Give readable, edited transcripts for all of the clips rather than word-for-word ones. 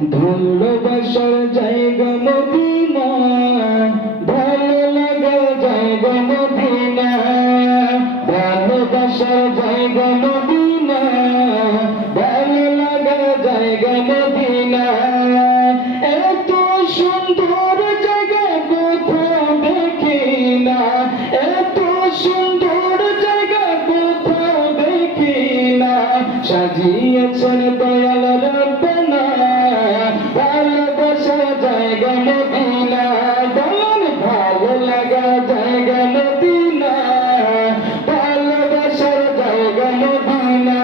ভালোবাসার জায়গা মদিনা, ভালো লাগার জায়গা মদিনা, ভালোবাসার জায়গা মদিনা, ভালো লাগার জায়গা মদিনা। এত সুন্দর জায়গা কোথাও দেখি না, এত সুন্দর জায়গা কোথাও দেখি না। সাজিয়েছেন দয়াল রব্বানা ভালোবাসার জায়গা মদিনা, বলুন ভালো লাগা জায়গা মদিনা, ভালোবাসার জায়গা মদিনা।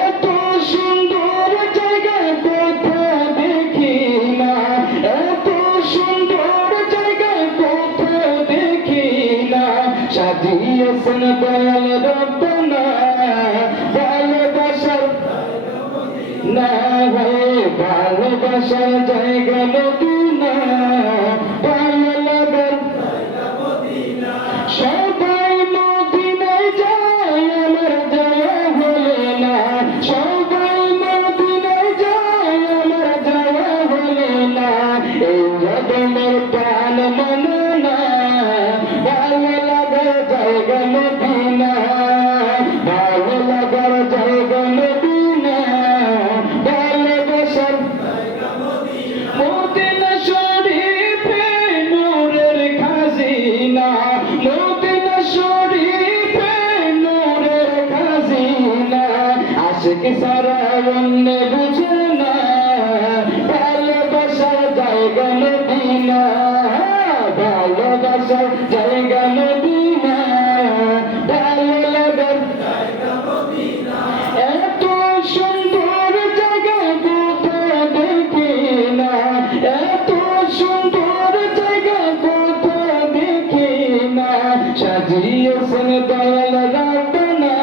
এত সুন্দর জায়গা কোথাও দেখি না, এত সুন্দর জায়গা কোথাও দেখি না। সাজিয়েছেন দয়াল রব্বানা ভালোবাসার না হয় ভালোবাসার জায়গা মদিনা, ভালো লাগার সবাই মদিনায় যায় আমার যাওয়া হলে না, সবাই মদিনায় যায় আমার যাওয়া হলে না। এই জগমের প্রাণ মানে না ভালো লাগার জায়গা মদিনা, ভালো লাগার জায়গা মদিনা, ভালোবাসার মদিনা শরীফে নূরের খাজিনা, মদিনা শরীফে নূরের খাজিনা। আশিক সারা অন্য বুঝে না ভালোবাসার জায়গা মদিনা, ভালোবাসার জায়গা মদিনা, ভালো লাগার এত সুন্দর জায়গা কোথাও দেখি না, এত সুন্দর জায়গা কোথাও দেখি না। সাজিয়েছেন দয়াল রব্বানা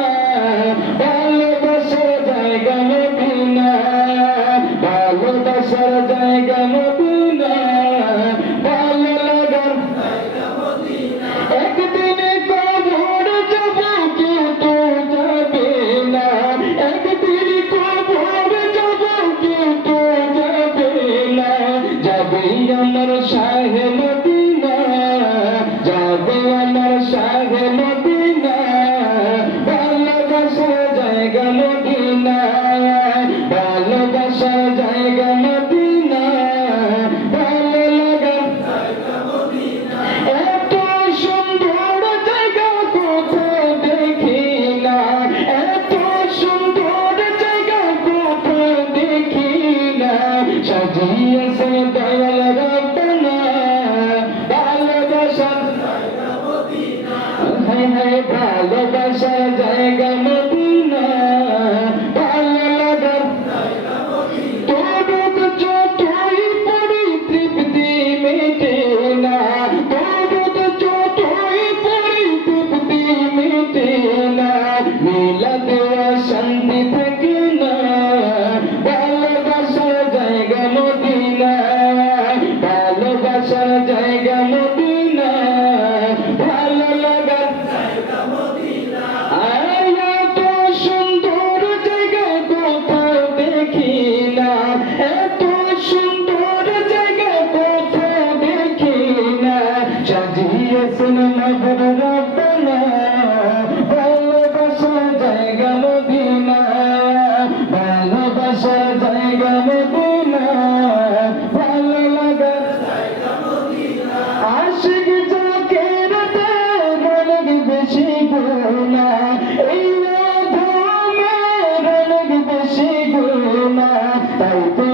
ভালোবাসার জায়গা মদিনা, ভালোবাসার জায়গা মদিনা, ভালো লাগার একদিনে কবর যাব কেউ তো যাবে না, একদিন কবর যাব কেউ তো যাবে না। যাবে আমার শাহে মদিনা, যাবে আমার শাহে মদিনা, ভালোবাসার জায়গা মদিনা, ভালোবাসার জায়গা মদিনা, ভালো লাগার এত সুন্দর জায়গা কোথাও দেখি না, এত সুন্দর জায়গা কোথাও দেখি না। সাজিয়েছে দয়াল রব্বানা ভালোবাসার হ্যাঁ হ্যাঁ ভালোবাসার জায়গা মদিনা, ভালো লাগার দরদ যতই পড়ি তৃপ্তি মেটে না, দরদ যতই পড়ি তৃপ্তি মেটে না। মিলাদ শান্তি থাকে না ভালোবাসার জায়গা মদিনা, ভালোবাসার জায়গা মদিনা, ভালো লাগার এত সুন্দর জায়গা কোথাও দেখি না, এত সুন্দর জায়গা কোথাও দেখি না। সাজিয়েছেন মধুর রব্বানা ভালোবাসার জায়গা মদিনা, ভালোবাসার জায়গা মদিনা, ভালো লাগার আশিক জাকের রনক বেশি গুনা, এই ধর্মের রনক বেশি গুনা। তাই তো